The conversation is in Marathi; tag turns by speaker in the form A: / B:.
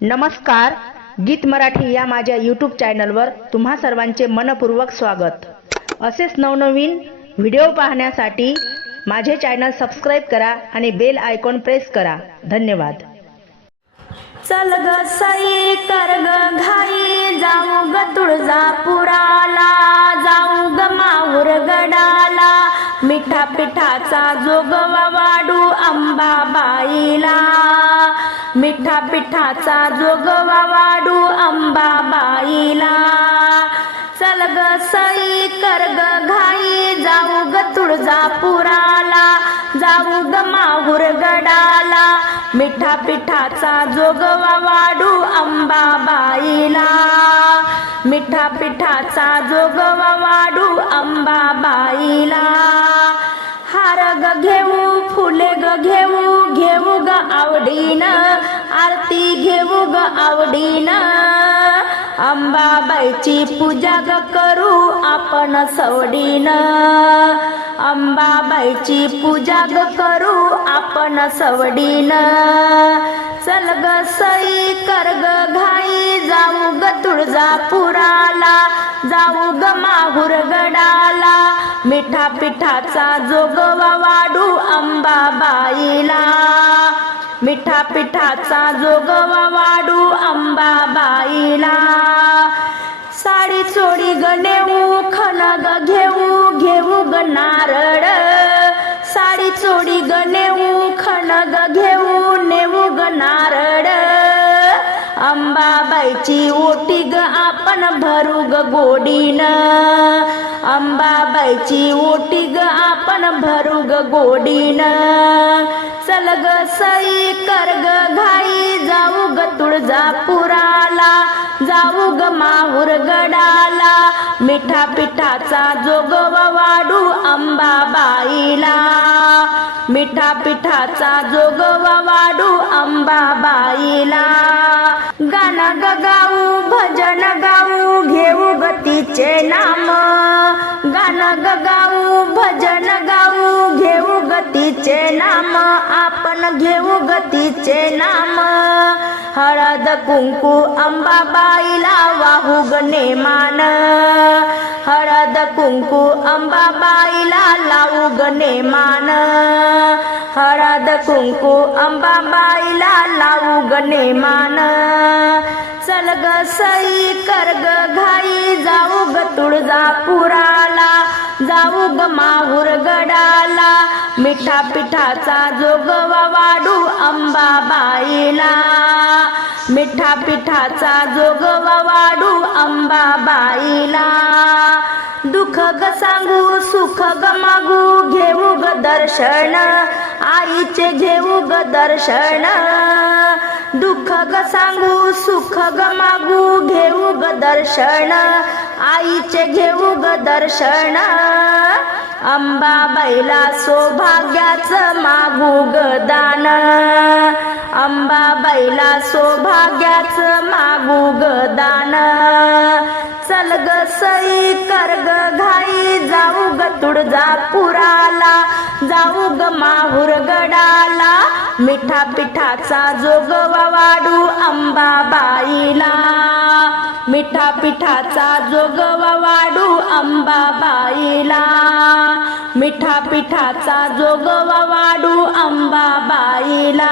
A: नमस्कार गीत मराठी या माझ्या यूट्यूब चॅनलवर तुम्हा सर्वांचे मनपूर्वक स्वागत. असेच नवनवीन व्हिडिओ पाहण्यासाठी माझे चॅनल सबस्क्राईब करा आणि बेल आयकॉन प्रेस करा. धन्यवाद.
B: चल ग सई कर ग घाई जाऊ ग तुळजापुराला जाऊ ग माहूर गडा. मिठा पिठाचा जोगवा वाडू अंबाबाईला. मिठा पिठाचा जोगवा वाडू अंबाबाईला. चल ग सई कर ग घाई जाऊ ग तुळजापुराला. जाऊ ग माहूर गडाला. मिठा पिठाचा जोगवा वाडू अंबाबाईला. मिठा पिठाचा जोगवा वाडू अंबाबा ग घेऊ फुले ग घेऊ घेऊ ग आवडीन. आरती घेऊ ग आवडीन. अंबाबाईची पूजा ग करू आपण सवडीन. अंबाबाईची पूजा ग करू आपण सवडीन. चल ग सई कर ग घाई जाऊ ग तुळजापुराला. जाऊ ग माहूर गडाला मिठा पिठाचा जोगवा वाढू अंबाबाईला. मिठा पिठाचा जोगवा वाढू अंबाबाईला. साडी चोडी ग नेऊ खनग घेऊ घेऊ ग नारळ. साडी चोडी गणेऊ नेऊ खनग घेऊ नेऊ ग नारळ. अंबाबाईची ओटी ग आपण भरू ग गोडीन. अंबाबाईची ओटी ग आपण भरू ग गोडीन. चल ग सई कर ग घाई जाऊ ग तुळजापुराला जाऊ ग माहूर गडाला. मिठा पिठाचा जोगवा वाढू अंबाबाईला. मिठा पिठाचा जोगवा वाडू अंबाबाईला. गाणं ग गाऊ भजन गाऊ घेऊ गतीचे नाम. ग गाऊ भजन गाऊ घेऊ गतीचे नाम. आपण घेऊ गतीचे नाम. हळद कुंकू अंबाबाईला वाहू गणे मान हळद कुंकू अंबाबाईला लावू गणे मान हळद कुंकू अंबाबाईला लावू गणे मान चल ग सई कर ग घाई जाऊ ग तुळजापुराला. जाऊ ग माहूर गडाला. मिठा पिठाचा जोगवा वाढू अंबाबाईला. मिठा पिठाचा जोगवा वाढू अंबाबाईला. दुःख ग सांगू सुख ग मागू घेऊ ग दर्शन. आईचे घेऊ ग दर्शन. दुःख ग सांगू सुख ग मागू घेऊ ग दर्शन. आईचे घेऊ ग दर्शन. अंबाबाईला सौभाग्याचं मागू ग दान. अंबाबाईला सौभाग्याचं मागू ग दान. चल ग सई कर ग घाई जाऊ ग तुळजापुराला. जाऊ ग माहूर मिठा पिठाचा जोगवा वाढू अंबाबाईला. मिठा पिठाचा जोगवा वाढू अंबाबाईला. मिठा पिठाचा जोगवा वाढू अंबाबाईला.